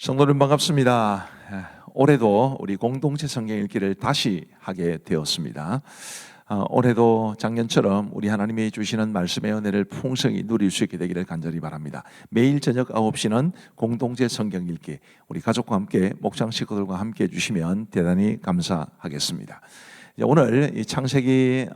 성도님 반갑습니다. 올해도 우리 공동체 성경 읽기를 다시 하게 되었습니다. 올해도 작년처럼 우리 하나님이 주시는 말씀의 은혜를 풍성히 누릴 수 있게 되기를 간절히 바랍니다. 매일 저녁 9시는 공동체 성경 읽기, 우리 가족과 함께 목장 식구들과 함께 해주시면 대단히 감사하겠습니다. 오늘 이 창세기를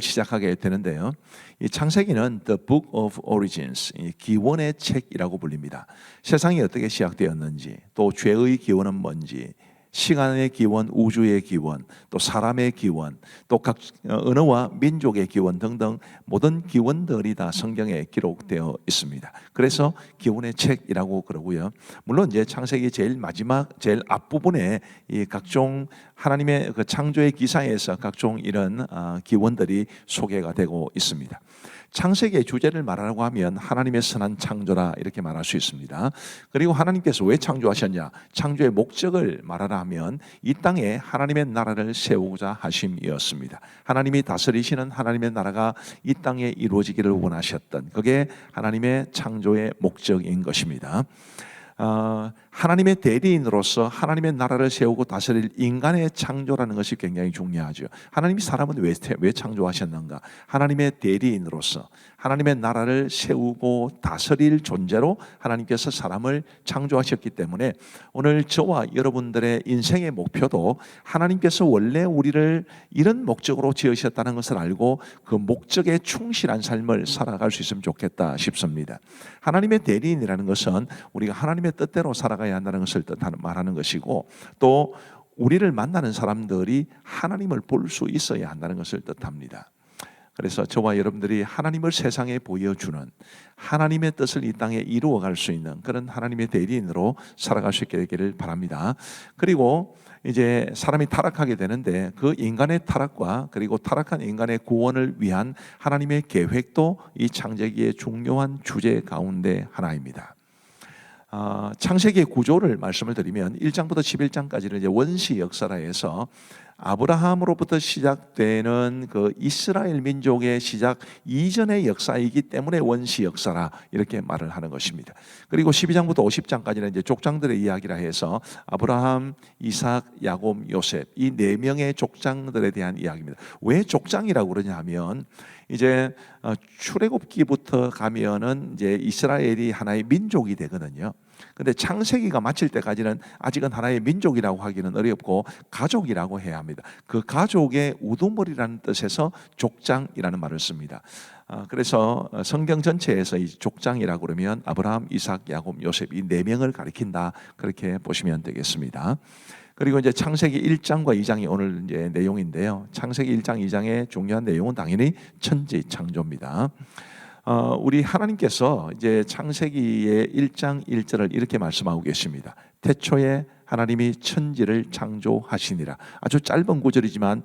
시작하게 되는데요. 이 창세기는 The Book of Origins, 기원의 책이라고 불립니다. 세상이 어떻게 시작되었는지, 또 죄의 기원은 뭔지, 시간의 기원, 우주의 기원, 또 사람의 기원, 또 각 언어와 민족의 기원 등등 모든 기원들이 다 성경에 기록되어 있습니다. 그래서 기원의 책이라고 그러고요. 물론 이제 창세기 제일 마지막, 제일 앞부분에 이 각종 하나님의 그 창조의 기사에서 각종 이런 기원들이 소개가 되고 있습니다. 창세기의 주제를 말하라고 하면 하나님의 선한 창조라 이렇게 말할 수 있습니다. 그리고 하나님께서 왜 창조하셨냐? 창조의 목적을 말하라 하면 이 땅에 하나님의 나라를 세우고자 하심이었습니다. 하나님이 다스리시는 하나님의 나라가 이 땅에 이루어지기를 원하셨던, 그게 하나님의 창조의 목적인 것입니다. 하나님의 대리인으로서 하나님의 나라를 세우고 다스릴 인간의 창조라는 것이 굉장히 중요하죠. 하나님이 사람은 왜 창조하셨는가? 하나님의 대리인으로서 하나님의 나라를 세우고 다스릴 존재로 하나님께서 사람을 창조하셨기 때문에 오늘 저와 여러분들의 인생의 목표도 하나님께서 원래 우리를 이런 목적으로 지으셨다는 것을 알고 그 목적에 충실한 삶을 살아갈 수 있으면 좋겠다 싶습니다. 하나님의 대리인이라는 것은 우리가 하나님의 뜻대로 살아가야 한다는 것을 말하는 것이고, 또 우리를 만나는 사람들이 하나님을 볼 수 있어야 한다는 것을 뜻합니다. 그래서 저와 여러분들이 하나님을 세상에 보여주는, 하나님의 뜻을 이 땅에 이루어갈 수 있는 그런 하나님의 대리인으로 살아갈 수 있게 되기를 바랍니다. 그리고 이제 사람이 타락하게 되는데 그 인간의 타락과 그리고 타락한 인간의 구원을 위한 하나님의 계획도 이 창세기의 중요한 주제 가운데 하나입니다. 창세기의 구조를 말씀을 드리면 1장부터 11장까지는 이제 원시 역사라 해서 아브라함으로부터 시작되는 그 이스라엘 민족의 시작 이전의 역사이기 때문에 원시 역사라 이렇게 말을 하는 것입니다. 그리고 12장부터 50장까지는 이제 족장들의 이야기라 해서 아브라함, 이삭, 야곱, 요셉 이 네 명의 족장들에 대한 이야기입니다. 왜 족장이라고 그러냐 하면 이제 출애굽기부터 가면은 이제 이스라엘이 하나의 민족이 되거든요. 근데 창세기가 마칠 때까지는 아직은 하나의 민족이라고 하기는 어렵고 가족이라고 해야 합니다. 그 가족의 우두머리라는 뜻에서 족장이라는 말을 씁니다. 그래서 성경 전체에서 이 족장이라고 그러면 아브라함, 이삭, 야곱, 요셉 이 네 명을 가리킨다 그렇게 보시면 되겠습니다. 그리고 이제 창세기 1장과 2장이 오늘 이제 내용인데요. 창세기 1장, 2장의 중요한 내용은 당연히 천지 창조입니다. 우리 하나님께서 이제 창세기의 1장 1절을 이렇게 말씀하고 계십니다. 태초에 하나님이 천지를 창조하시니라. 아주 짧은 구절이지만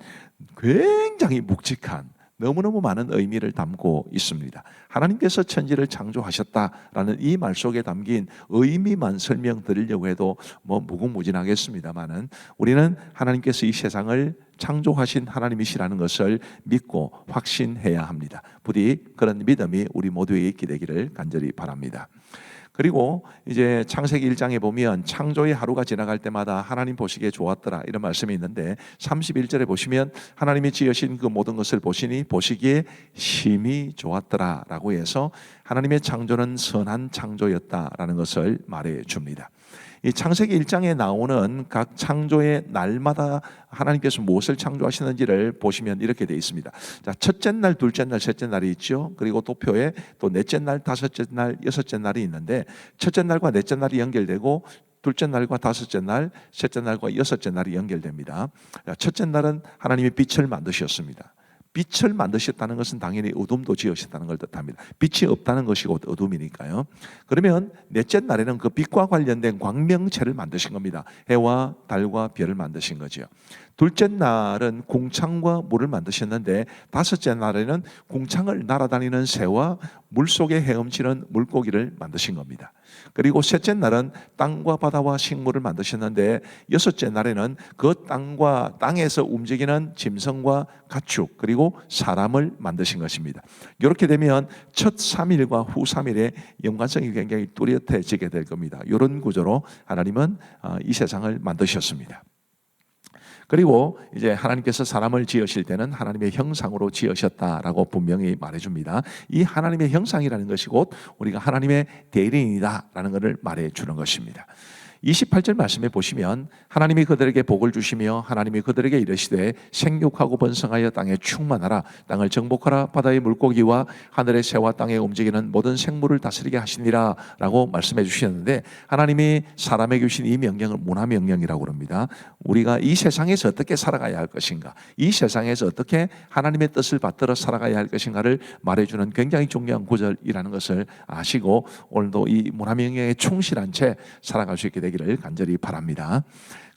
굉장히 묵직한, 너무너무 많은 의미를 담고 있습니다. 하나님께서 천지를 창조하셨다라는 이 말 속에 담긴 의미만 설명드리려고 해도 뭐 무궁무진하겠습니다만은 우리는 하나님께서 이 세상을 창조하신 하나님이시라는 것을 믿고 확신해야 합니다. 부디 그런 믿음이 우리 모두에게 있게 되기를 간절히 바랍니다. 그리고 이제 창세기 1장에 보면 창조의 하루가 지나갈 때마다 하나님 보시기에 좋았더라 이런 말씀이 있는데 31절에 보시면 하나님이 지으신 그 모든 것을 보시니 보시기에 심히 좋았더라 라고 해서 하나님의 창조는 선한 창조였다라는 것을 말해 줍니다. 이 창세기 1장에 나오는 각 창조의 날마다 하나님께서 무엇을 창조하시는지를 보시면 이렇게 되어 있습니다. 자, 첫째 날, 둘째 날, 셋째 날이 있죠. 그리고 도표에 또 넷째 날, 다섯째 날, 여섯째 날이 있는데 첫째 날과 넷째 날이 연결되고 둘째 날과 다섯째 날, 셋째 날과 여섯째 날이 연결됩니다. 자, 첫째 날은 하나님이 빛을 만드셨습니다. 빛을 만드셨다는 것은 당연히 어둠도 지으셨다는 걸 뜻합니다. 빛이 없다는 것이 곧 어둠이니까요. 그러면 넷째 날에는 그 빛과 관련된 광명체를 만드신 겁니다. 해와 달과 별을 만드신 거죠. 둘째 날은 궁창과 물을 만드셨는데 다섯째 날에는 궁창을 날아다니는 새와 물속에 헤엄치는 물고기를 만드신 겁니다. 그리고 셋째 날은 땅과 바다와 식물을 만드셨는데 여섯째 날에는 그 땅에서 움직이는 짐승과 가축 그리고 사람을 만드신 것입니다. 이렇게 되면 첫 3일과 후 3일의 연관성이 굉장히 뚜렷해지게 될 겁니다. 이런 구조로 하나님은 이 세상을 만드셨습니다. 그리고 이제 하나님께서 사람을 지으실 때는 하나님의 형상으로 지으셨다라고 분명히 말해줍니다. 이 하나님의 형상이라는 것이 곧 우리가 하나님의 대리인이다라는 것을 말해주는 것입니다. 28절 말씀에 보시면 하나님이 그들에게 복을 주시며 하나님이 그들에게 이르시되 생육하고 번성하여 땅에 충만하라 땅을 정복하라 바다의 물고기와 하늘의 새와 땅에 움직이는 모든 생물을 다스리게 하시니라 라고 말씀해 주셨는데 하나님이 사람에게 주신 이 명령을 문화명령이라고 합니다. 우리가 이 세상에서 어떻게 살아가야 할 것인가, 이 세상에서 어떻게 하나님의 뜻을 받들어 살아가야 할 것인가를 말해주는 굉장히 중요한 구절이라는 것을 아시고 오늘도 이 문화명령에 충실한 채 살아갈 수 있게 되기를 간절히 바랍니다.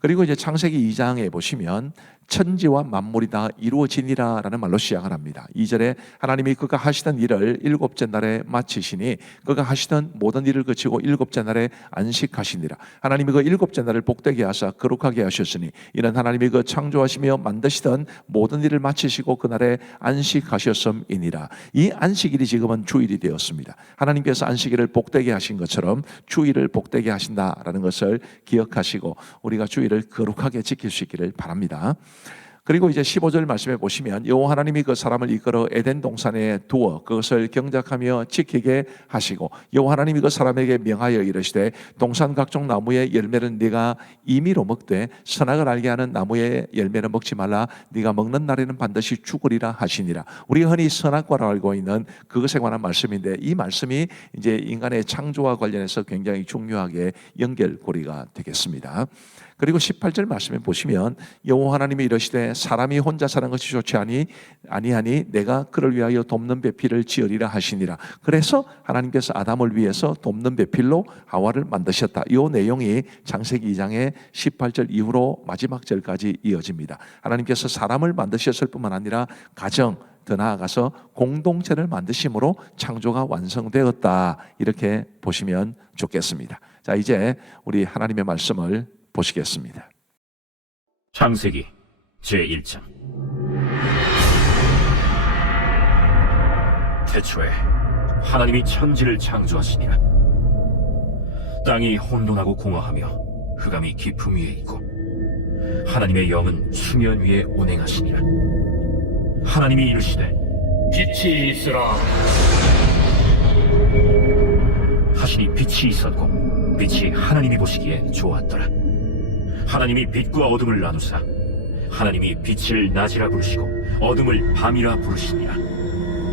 그리고 이제 창세기 2장에 보시면 천지와 만물이 다 이루어지니라 라는 말로 시작을 합니다. 2절에 하나님이 그가 하시던 일을 일곱째 날에 마치시니 그가 하시던 모든 일을 그치고 일곱째 날에 안식하시니라. 하나님이 그 일곱째 날을 복되게 하사 거룩하게 하셨으니 이는 하나님이 그 창조하시며 만드시던 모든 일을 마치시고 그날에 안식하셨음이니라. 이 안식일이 지금은 주일이 되었습니다. 하나님께서 안식일을 복되게 하신 것처럼 주일을 복되게 하신다라는 것을 기억하시고 우리가 주일을 거룩하게 지킬 수 있기를 바랍니다. 그리고 이제 15절 말씀에 보시면 여호와 하나님이 그 사람을 이끌어 에덴 동산에 두어 그것을 경작하며 지키게 하시고 여호와 하나님이 그 사람에게 명하여 이르시되 동산 각종 나무의 열매는 네가 임의로 먹되 선악을 알게 하는 나무의 열매는 먹지 말라 네가 먹는 날에는 반드시 죽으리라 하시니라. 우리가 흔히 선악과를 알고 있는 그것에 관한 말씀인데 이 말씀이 이제 인간의 창조와 관련해서 굉장히 중요하게 연결고리가 되겠습니다. 그리고 18절 말씀에 보시면 여호와 하나님이 이르시되 사람이 혼자 사는 것이 좋지 아니하니 내가 그를 위하여 돕는 배필을 지으리라 하시니라. 그래서 하나님께서 아담을 위해서 돕는 배필로 하와를 만드셨다. 이 내용이 창세기 2장의 18절 이후로 마지막 절까지 이어집니다. 하나님께서 사람을 만드셨을 뿐만 아니라 가정 더 나아가서 공동체를 만드심으로 창조가 완성되었다. 이렇게 보시면 좋겠습니다. 자, 이제 우리 하나님의 말씀을 보시겠습니다. 창세기 제1장. 태초에 하나님이 천지를 창조하시니라. 땅이 혼돈하고 공허하며 흑암이 깊음 위에 있고 하나님의 영은 수면 위에 운행하시니라. 하나님이 이르시되 빛이 있으라 하시니 빛이 있었고 빛이 하나님이 보시기에 좋았더라. 하나님이 빛과 어둠을 나누사 하나님이 빛을 낮이라 부르시고 어둠을 밤이라 부르시니라.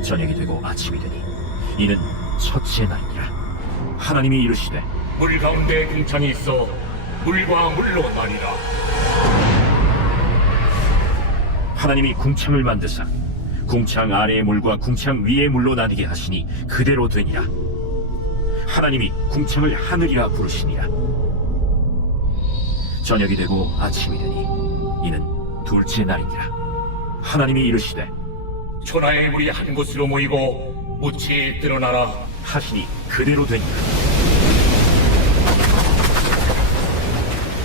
저녁이 되고 아침이 되니 이는 첫째 날이니라. 하나님이 이르시되 물 가운데 궁창이 있어 물과 물로 나뉘라. 하나님이 궁창을 만드사 궁창 아래의 물과 궁창 위의 물로 나뉘게 하시니 그대로 되니라. 하나님이 궁창을 하늘이라 부르시니라. 저녁이 되고 아침이 되니 이는 둘째 날이니라. 하나님이 이르시되 천하의 물이 한 곳으로 모이고 묻이 드러나라 하시니 그대로 되니라.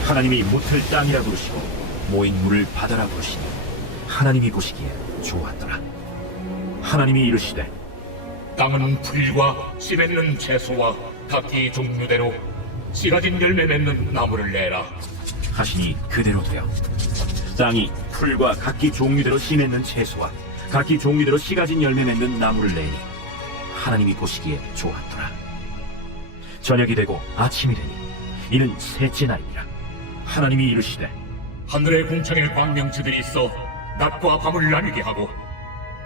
하나님이 묻을 땅이라 부르시고 모인 물을 바다라 부르시니 하나님이 보시기에 좋았더라. 하나님이 이르시되 땅은 풀과 씨 맺는 채소와 각기 종류대로 씨 가진 열매 맺는 나무를 내라 하시니 그대로 되어 땅이 풀과 각기 종류대로 씨 맺는 채소와 각기 종류대로 씨 가진 열매 맺는 나무를 내니 하나님이 보시기에 좋았더라. 저녁이 되고 아침이 되니 이는 셋째 날이니라. 하나님이 이르시되 하늘의 궁창에 광명체들이 있어 낮과 밤을 나뉘게 하고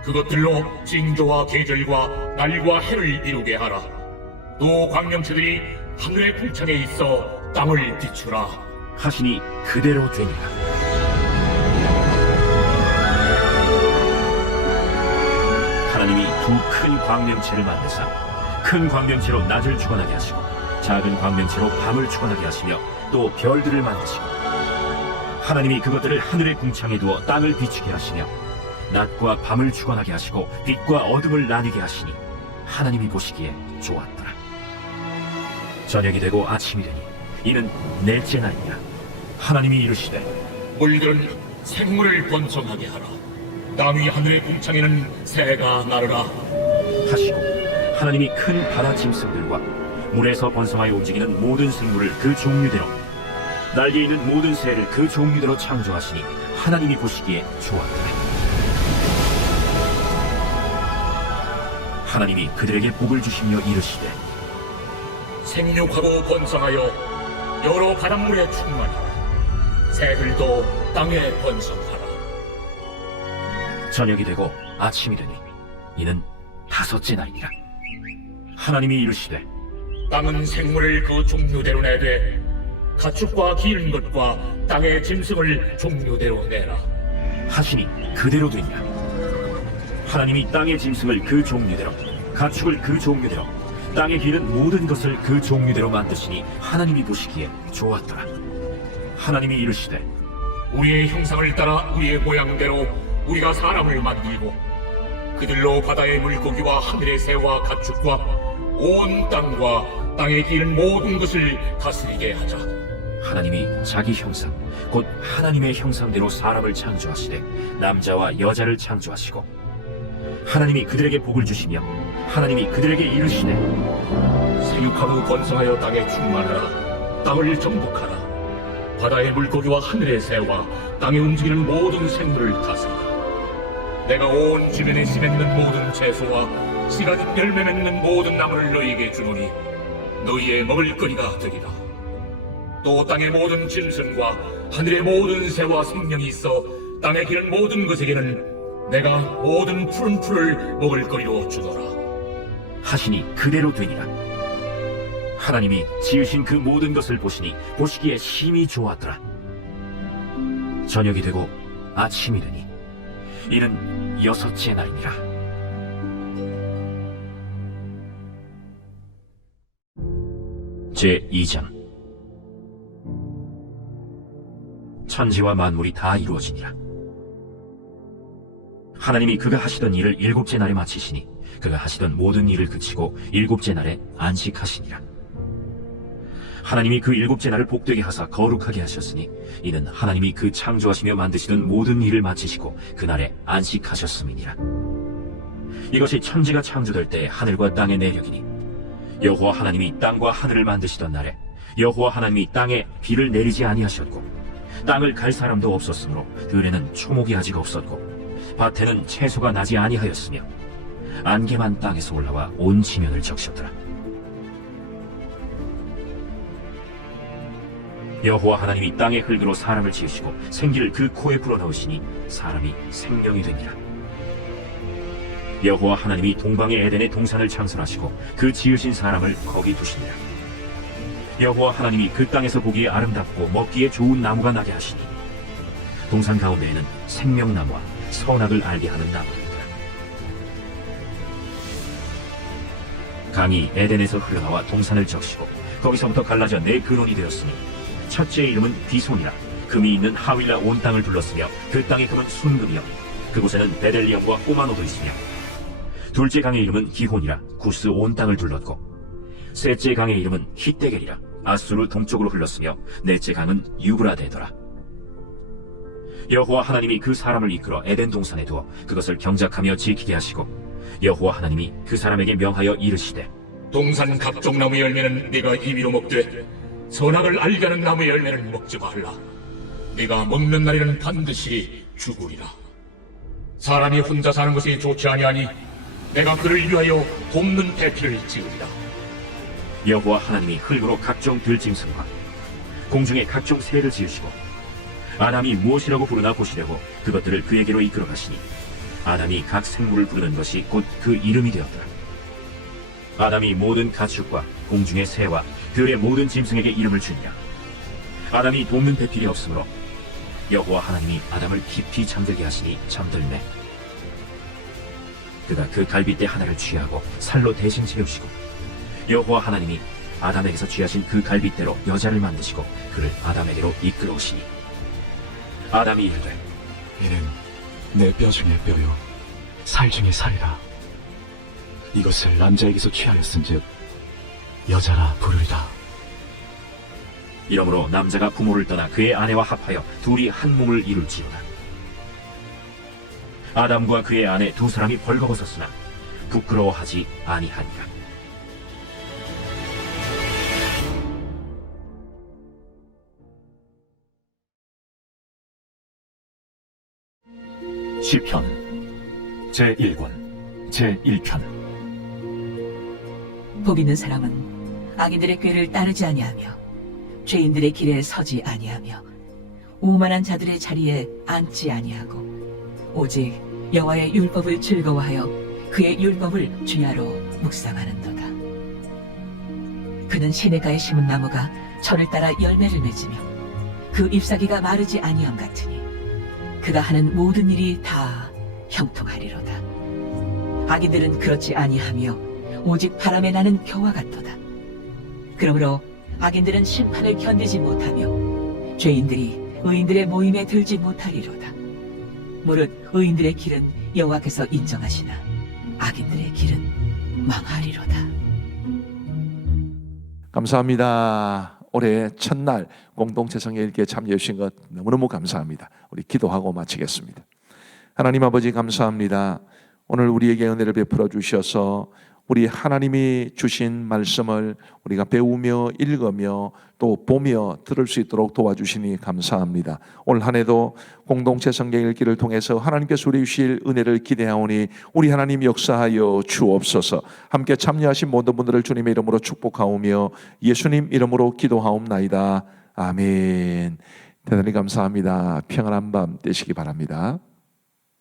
그것들로 징조와 계절과 날과 해를 이루게 하라. 또 광명체들이 하늘의 궁창에 있어 땅을 비추라 하시니 그대로 되니라. 하나님이 두 큰 광명체를 만드사 큰 광명체로 낮을 주관하게 하시고 작은 광명체로 밤을 주관하게 하시며 또 별들을 만드시고 하나님이 그것들을 하늘의 궁창에 두어 땅을 비추게 하시며 낮과 밤을 주관하게 하시고 빛과 어둠을 나뉘게 하시니 하나님이 보시기에 좋았더라. 저녁이 되고 아침이 되니 이는 넷째 날이라. 하나님이 이르시되 물들은 생물을 번성하게 하라. 땅 위 하늘의 궁창에는 새가 나르라. 하시고 하나님이 큰 바다 짐승들과 물에서 번성하여 움직이는 모든 생물을 그 종류대로 날개 있는 모든 새를 그 종류대로 창조하시니 하나님이 보시기에 좋았더라. 하나님이 그들에게 복을 주시며 이르시되 생육하고 번성하여 여러 바닷물에 충만하라. 새들도 땅에 번성하라. 저녁이 되고 아침이 되니 이는 다섯째 날이니라. 하나님이 이르시되 땅은 생물을 그 종류대로 내되 가축과 기른 것과 땅의 짐승을 종류대로 내라. 하시니 그대로 되니라. 하나님이 땅의 짐승을 그 종류대로 가축을 그 종류대로 땅에 기는 모든 것을 그 종류대로 만드시니 하나님이 보시기에 좋았더라. 하나님이 이르시되 우리의 형상을 따라 우리의 모양대로 우리가 사람을 만들고 그들로 바다의 물고기와 하늘의 새와 가축과 온 땅과 땅에 기는 모든 것을 다스리게 하자. 하나님이 자기 형상 곧 하나님의 형상대로 사람을 창조하시되 남자와 여자를 창조하시고 하나님이 그들에게 복을 주시며 하나님이 그들에게 이르시되 생육하고 번성하여 땅에 충만하라. 땅을 정복하라. 바다의 물고기와 하늘의 새와 땅에 움직이는 모든 생물을 다스리라. 내가 온 주변에 씨 맺는 모든 채소와 씨가 든 열매 맺는 모든 나무를 너희에게 주노니 너희의 먹을거리가 되리라. 또 땅의 모든 짐승과 하늘의 모든 새와 생명이 있어 땅에 기는 모든 것에게는 내가 모든 푸른 풀을 먹을거리로 주노라. 하시니 그대로 되니라. 하나님이 지으신 그 모든 것을 보시니 보시기에 심히 좋았더라. 저녁이 되고 아침이 되니 이는 여섯째 날이니라. 제2장. 천지와 만물이 다 이루어지니라. 하나님이 그가 하시던 일을 일곱째 날에 마치시니 그가 하시던 모든 일을 그치고 일곱째 날에 안식하시니라. 하나님이 그 일곱째 날을 복되게 하사 거룩하게 하셨으니 이는 하나님이 그 창조하시며 만드시던 모든 일을 마치시고 그날에 안식하셨음이니라. 이것이 천지가 창조될 때 하늘과 땅의 내력이니 여호와 하나님이 땅과 하늘을 만드시던 날에 여호와 하나님이 땅에 비를 내리지 아니하셨고 땅을 갈 사람도 없었으므로 들에는 초목이 아직 없었고 밭에는 채소가 나지 아니하였으며 안개만 땅에서 올라와 온 지면을 적셨더라. 여호와 하나님이 땅의 흙으로 사람을 지으시고 생기를 그 코에 불어넣으시니 사람이 생명이 되니라. 여호와 하나님이 동방의 에덴의 동산을 창설하시고 그 지으신 사람을 거기 두시니라. 여호와 하나님이 그 땅에서 보기에 아름답고 먹기에 좋은 나무가 나게 하시니 동산 가운데에는 생명나무와 선악을 알게 하는 나무들이라. 강이 에덴에서 흘러나와 동산을 적시고 거기서부터 갈라져 네 근원이 되었으니 첫째의 이름은 비손이라. 금이 있는 하윌라 온 땅을 둘렀으며 그 땅의 금은 순금이요 그곳에는 베델리엄과 꼬마노도 있으며 둘째 강의 이름은 기혼이라. 구스 온 땅을 둘렀고 셋째 강의 이름은 히데겔이라. 아수르 동쪽으로 흘렀으며 넷째 강은 유브라데더라. 여호와 하나님이 그 사람을 이끌어 에덴 동산에 두어 그것을 경작하며 지키게 하시고 여호와 하나님이 그 사람에게 명하여 이르시되 동산 각종 나무 열매는 네가 임의로 먹되 선악을 알게 하는 나무의 열매는 먹지 말라. 네가 먹는 날에는 반드시 죽으리라. 사람이 혼자 사는 것이 좋지 아니하니 내가 그를 위하여 돕는 대피를 지으리라. 여호와 하나님이 흙으로 각종 들짐승과 공중의 각종 새를 지으시고 아담이 무엇이라고 부르나 보시려고 그것들을 그에게로 이끌어 가시니 아담이 각 생물을 부르는 것이 곧 그 이름이 되었더라. 아담이 모든 가축과 공중의 새와 들의 모든 짐승에게 이름을 주니라. 아담이 돕는 배필이 없으므로 여호와 하나님이 아담을 깊이 잠들게 하시니 잠들매 그가 그 갈빗대 하나를 취하고 살로 대신 채우시고 여호와 하나님이 아담에게서 취하신 그 갈빗대로 여자를 만드시고 그를 아담에게로 이끌어오시니 아담이 이르되 이는 내 뼈 중에 뼈요 살 중에 살이라. 이것을 남자에게서 취하였은즉 여자라 부르리다. 이러므로 남자가 부모를 떠나 그의 아내와 합하여 둘이 한 몸을 이룰지어다. 아담과 그의 아내 두 사람이 벌거벗었으나 부끄러워하지 아니하니라. 시편 제1권 제1편. 복 있는 사람은 악인들의 꾀를 따르지 아니하며 죄인들의 길에 서지 아니하며 오만한 자들의 자리에 앉지 아니하고 오직 여호와의 율법을 즐거워하여 그의 율법을 주야로 묵상하는도다. 그는 시냇가에 심은 나무가 천을 따라 열매를 맺으며 그 잎사귀가 마르지 아니함 같으니 그가 하는 모든 일이 다 형통하리로다. 악인들은 그렇지 아니하며 오직 바람에 나는 겨와 같도다. 그러므로 악인들은 심판을 견디지 못하며 죄인들이 의인들의 모임에 들지 못하리로다. 무릇 의인들의 길은 여호와께서 인정하시나 악인들의 길은 망하리로다. 감사합니다. 올해 첫날 공동체 성경 읽기에 참여해 주신 것 너무너무 감사합니다. 우리 기도하고 마치겠습니다. 하나님 아버지 감사합니다. 오늘 우리에게 은혜를 베풀어 주셔서 우리 하나님이 주신 말씀을 우리가 배우며 읽으며 또 보며 들을 수 있도록 도와주시니 감사합니다. 올 한 해도 공동체 성경 읽기를 통해서 하나님께서 우리 주실 은혜를 기대하오니 우리 하나님 역사하여 주옵소서. 함께 참여하신 모든 분들을 주님의 이름으로 축복하오며 예수님 이름으로 기도하옵나이다. 아멘. 대단히 감사합니다. 평안한 밤 되시기 바랍니다.